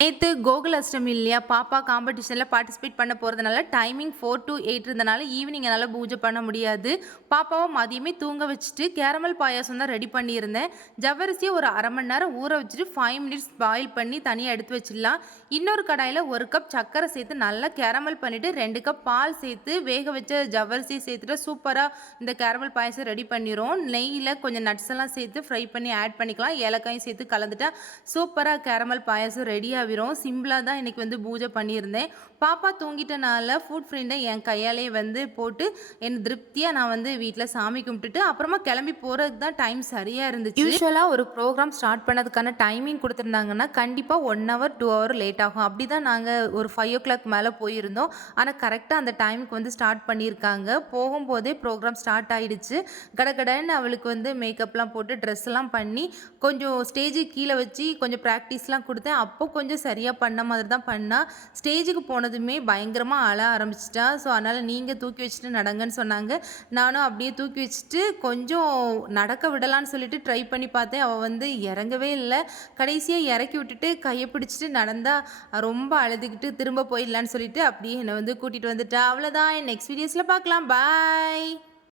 நேத்து கோகுல் அஷ்டமி இல்லையா? பாப்பா காம்படிஷன்ல பார்ட்டிசிபேட் பண்ண போறதுனால டைமிங் 4 to 8 இருந்தனால ஈவினிங் என்னால பூஜை பண்ண முடியாது. பாப்பாவ மதியமே தூங்க வச்சுட்டு கேரமல் பாயாசம் தான் ரெடி பண்ணியிருந்தேன். ஜவ்வரிசிய ஒரு 1/2 மணி நேரம் ஊற வச்சுட்டு 5 மினிட்ஸ் பாயில் பண்ணி தனியா எடுத்து வச்சிடலாம். இன்னொரு கடாயில 1 கப் சர்க்கரை சேர்த்து நல்லா கேரமல் பண்ணிட்டு 2 கப் பால் சேர்த்து வேக வச்ச ஜவ்வரிசிய சேர்த்துட்டு சூப்பரா இந்த கேரமல் பாயாசம் ரெடி பண்ணிரும். நெய்யில கொஞ்சம் நட்ஸ் எல்லாம் சேர்த்து ஃப்ரை பண்ணி ஆட் பண்ணிக்கலாம். ஏலக்காயும் சேர்த்து கலந்துட்டா சூப்பரா கேரமல் பாயாசம் ரெடி ஆவிரும். சிம்பிளாக தான் இன்றைக்கி வந்து பூஜை பண்ணியிருந்தேன். பாப்பா தூங்கிட்டனால ஃபுட் ஃப்ரெண்டை என் கையாலேயே வந்து போட்டு என் திருப்தியாக நான் வந்து வீட்டில் சாமி கும்பிட்டுட்டு அப்புறமா கிளம்பி போகிறதுக்கு தான் டைம் சரியாக இருந்துச்சு. யூஸ்வலாக ஒரு ப்ரோக்ராம் ஸ்டார்ட் பண்ணதுக்கான டைமிங் கொடுத்துருந்தாங்கன்னா கண்டிப்பாக 1 hour 2 hour லேட் ஆகும். அப்படி தான் நாங்கள் ஒரு 5 o'clock மேலே போயிருந்தோம். ஆனால் கரெக்டாக அந்த டைமுக்கு வந்து ஸ்டார்ட் பண்ணியிருக்காங்க. போகும்போதே ப்ரோக்ராம் ஸ்டார்ட் ஆகிடுச்சு. கடகடன்னு அவளுக்கு வந்து மேக்கப்லாம் போட்டு ட்ரெஸ்லாம் பண்ணி கொஞ்சம் ஸ்டேஜுக்கு கீழே வச்சு கொஞ்சம் ப்ராக்டிஸ்லாம் கொடுத்தேன். அப்போ கொஞ்சம் சரியாக பண்ண மாதிரி தான் பண்ணா. ஸ்டேஜுக்கு போனதுமே பயங்கரமாக அழ ஆரம்பிச்சிட்டா. ஸோ அதனால் நீங்கள் தூக்கி வச்சுட்டு நடங்கன்னு சொன்னாங்க. நானும் அப்படியே தூக்கி வச்சுட்டு கொஞ்சம் நடக்க விடலான்னு சொல்லிட்டு ட்ரை பண்ணி பார்த்தேன். அவள் வந்து இறங்கவே இல்லை. கடைசியாக இறக்கி விட்டுட்டு கையை பிடிச்சிட்டு நடந்தா ரொம்ப அழுதுகிட்டு திரும்ப போயிடலான்னு சொல்லிட்டு அப்படியே என்னை வந்து கூட்டிகிட்டு வந்துட்டா. அவ்வளோதான். நெக்ஸ்ட் வீடியோஸில் பார்க்கலாம். பாய்.